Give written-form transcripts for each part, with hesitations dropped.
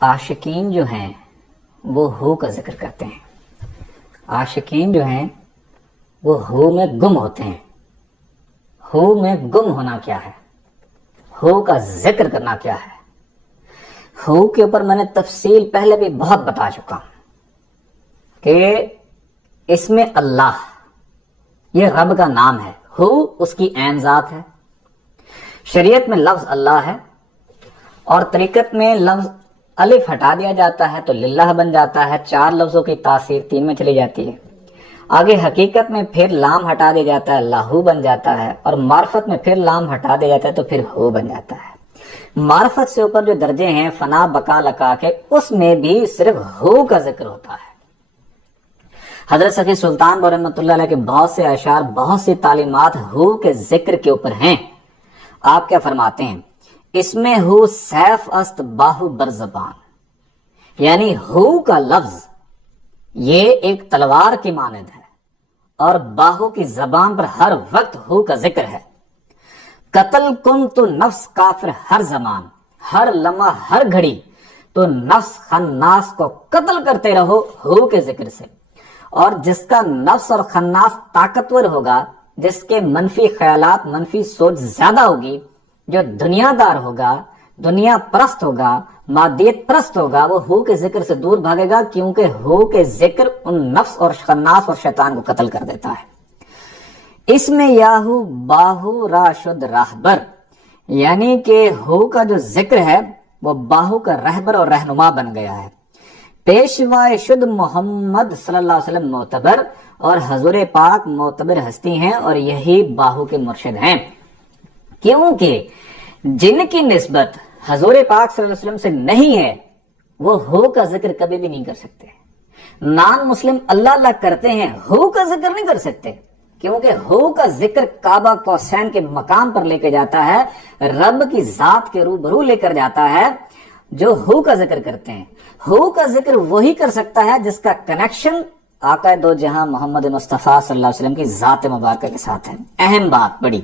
عاشقین جو ہیں وہ ہو کا ذکر کرتے ہیں. عاشقین جو ہیں وہ ہو میں گم ہوتے ہیں. ہو میں گم ہونا کیا ہے؟ ہو کا ذکر کرنا کیا ہے؟ ہو کے اوپر میں نے تفصیل پہلے بھی بہت بتا چکا ہوں کہ اس میں اللہ یہ رب کا نام ہے. ہو اس کی عین ذات ہے. شریعت میں لفظ اللہ ہے اور طریقت میں لفظ الف ہٹا دیا جاتا ہے تو للہ بن جاتا ہے. 4 لفظوں کی تاثیر 3 میں چلی جاتی ہے. آگے حقیقت میں پھر لام ہٹا دیا جاتا ہے اللہ بن جاتا ہے, اور معرفت میں پھر لام ہٹا دیا جاتا ہے تو پھر ہو بن جاتا ہے. معرفت سے اوپر جو درجے ہیں فنا بقا لقا کے, اس میں بھی صرف ہو کا ذکر ہوتا ہے. حضرت صفی سلطان رحمۃ اللہ علیہ کے بہت سے اشعار, بہت سی تعلیمات ہو کے ذکر کے اوپر ہیں. آپ کیا فرماتے ہیں؟ اس میں ہو سیف است باہو بر زبان, یعنی ہو کا لفظ یہ ایک تلوار کی مانند ہے اور باہو کی زبان پر ہر وقت ہو کا ذکر ہے. قتل کن تو نفس کافر ہر زمان, ہر لمحہ ہر گھڑی تو نفس خناس کو قتل کرتے رہو ہو کے ذکر سے. اور جس کا نفس اور خناس طاقتور ہوگا, جس کے منفی خیالات منفی سوچ زیادہ ہوگی, جو دنیا دار ہوگا, دنیا پرست ہوگا, مادیت پرست ہوگا, وہ ہو کے ذکر سے دور بھاگے گا, کیونکہ ہو کے ذکر ان نفس اور خناس اور شیطان کو قتل کر دیتا ہے. اس میں یاہو باہو راشد راہبر, یعنی کہ ہو کا جو ذکر ہے وہ باہو کا رہبر اور رہنما بن گیا ہے. پیشوائے شد محمد صلی اللہ علیہ وسلم معتبر, اور حضور پاک معتبر ہستی ہیں اور یہی باہو کے مرشد ہیں. کیونکہ جن کی نسبت حضور پاک صلی اللہ علیہ وسلم سے نہیں ہے وہ ہو کا ذکر کبھی بھی نہیں کر سکتے. نان مسلم اللہ اللہ کرتے ہیں, ہو کا ذکر نہیں کر سکتے, کیونکہ ہو کا ذکر کعبہ قوسین کے مقام پر لے کے جاتا ہے, رب کی ذات کے روبرو لے کر جاتا ہے. جو ہو کا ذکر کرتے ہیں, ہو کا ذکر وہی کر سکتا ہے جس کا کنیکشن آقا دو جہاں محمد مصطفیٰ صلی اللہ علیہ وسلم کی ذات مبارکہ کے ساتھ ہے. اہم بات بڑی,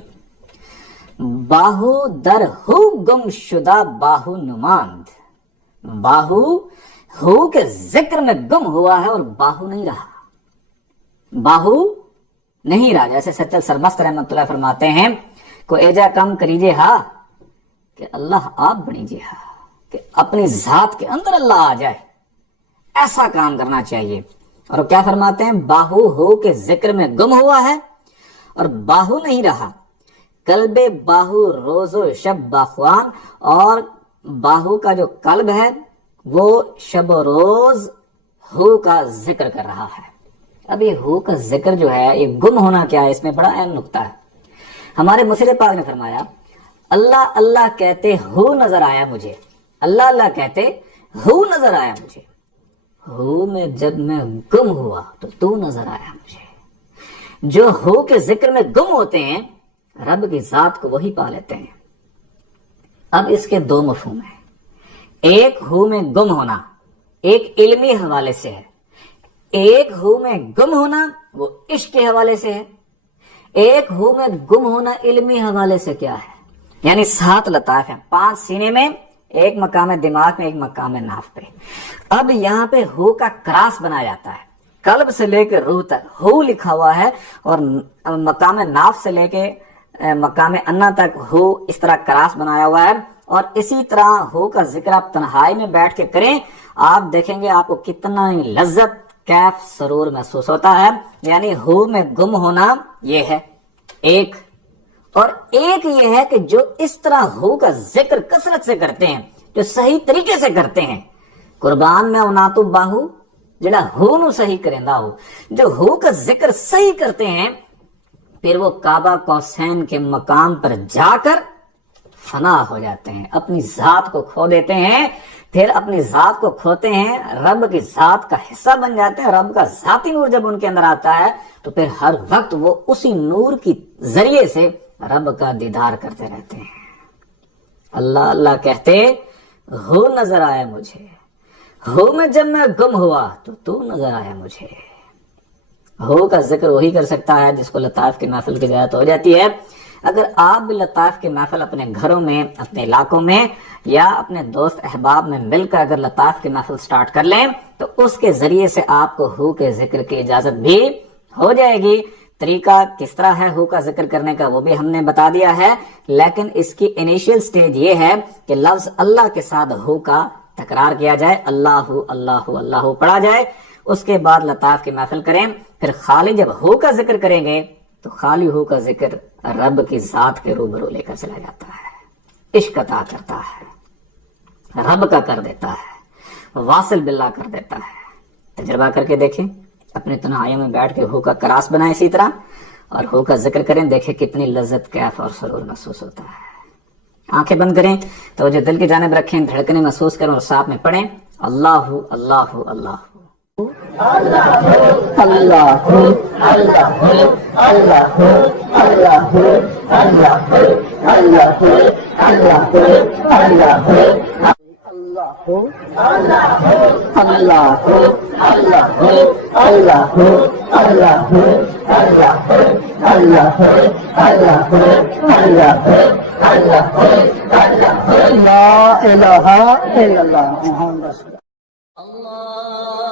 باہو در ہو گم شدہ باہو نماند, باہو ہو کے ذکر میں گم ہوا ہے اور باہو نہیں رہا, باہو نہیں رہا. جیسے سچل سرمست رحمۃ اللہ فرماتے ہیں کو ایجا کم کریجے ہا کہ اللہ آپ بنیجے ہا, کہ اپنی ذات کے اندر اللہ آ جائے, ایسا کام کرنا چاہیے. اور کیا فرماتے ہیں؟ باہو ہو کے ذکر میں گم ہوا ہے اور باہو نہیں رہا. قلب باہو روز و شب باخوان, اور باہو کا جو قلب ہے وہ شب و روز ہو کا ذکر کر رہا ہے. ابھی ہو کا ذکر جو ہے یہ گم ہونا کیا ہے, اس میں بڑا اہم نقطہ ہے. ہمارے مصر پاک نے فرمایا اللہ اللہ کہتے ہو نظر آیا مجھے, اللہ اللہ کہتے ہو نظر آیا مجھے, ہو میں جب میں گم ہوا تو نظر آیا مجھے. جو ہو کے ذکر میں گم ہوتے ہیں رب کی ذات کو وہی پا لیتے ہیں. اب اس کے 2 مفہوم ہیں. ایک ہو میں گم ہونا ایک علمی حوالے سے ہے, ایک ہو میں گم ہونا وہ عشق کے حوالے سے ہے. ایک ہو میں گم ہونا علمی حوالے سے کیا ہے؟ یعنی 7 لطائف ہیں, 5 سینے میں, ایک مقام دماغ میں, ایک مقام ناف پہ. اب یہاں پہ ہو کا کراس بنا جاتا ہے, قلب سے لے کے روح تک ہو لکھا ہوا ہے, اور مقام ناف سے لے کے مقام انا تک ہو اس طرح کراس بنایا ہوا ہے. اور اسی طرح ہو کا ذکر آپ تنہائی میں بیٹھ کے کریں, آپ دیکھیں گے آپ کو کتنا ہی لذت کیف سرور محسوس ہوتا ہے. یعنی ہو میں گم ہونا یہ ہے ایک, اور ایک یہ ہے کہ جو اس طرح ہو کا ذکر کثرت سے کرتے ہیں, جو صحیح طریقے سے کرتے ہیں. قربان میں اوناتو باہو جڑا ہو نو صحیح کریندا ہو, جو ہو کا ذکر صحیح کرتے ہیں پھر وہ کعبہ قوسین کے مقام پر جا کر فنا ہو جاتے ہیں, اپنی ذات کو کھو دیتے ہیں. پھر اپنی ذات کو کھوتے ہیں, رب کی ذات کا حصہ بن جاتے ہیں. رب کا ذاتی نور جب ان کے اندر آتا ہے تو پھر ہر وقت وہ اسی نور کی ذریعے سے رب کا دیدار کرتے رہتے ہیں. اللہ اللہ کہتے ہو نظر آیا مجھے, ہو میں جب میں گم ہوا تو نظر آیا مجھے. ہو کا ذکر وہی کر سکتا ہے جس کو لطائف کی محفل کی اجازت ہو جاتی ہے. اگر آپ بھی لطائف کی محفل اپنے گھروں میں، اپنے علاقوں میں یا اپنے دوست احباب میں مل کر اگر لطائف کی محفل سٹارٹ کر لیں تو اس کے ذریعے سے آپ کو ہو کے ذکر کی اجازت بھی ہو جائے گی۔ طریقہ کس طرح ہے ہو کا ذکر کرنے کا وہ بھی ہم نے بتا دیا ہے، لیکن اس کی انیشیل سٹیج یہ ہے کہ لفظ اللہ کے ساتھ ہو کا تکرار کیا جائے، اللہ اللہ اللہ پڑھا جائے، اس کے بعد لطائف کی محفل کریں۔ پھر خالی جب ہو کا ذکر کریں گے تو خالی ہو کا ذکر رب کی ذات کے روبرو لے کر چلا جاتا ہے، عشق عطا کرتا ہے، رب کا کر دیتا ہے، واصل باللہ کر دیتا ہے۔ تجربہ کر کے دیکھیں، اپنی تنہائیوں میں بیٹھ کے ہو کا کراس بنائیں اسی طرح اور ہو کا ذکر کریں، دیکھیں کتنی لذت، کیف اور سرور محسوس ہوتا ہے۔ آنکھیں بند کریں، توجہ دل کی جانب رکھیں، دھڑکنے محسوس کریں اور ساتھ میں پڑھیں اللہ اللہ اللہ اللہ اللہ اللہ اللہ اللہ اللہ لا الہ الا اللہ محمد رسول اللہ۔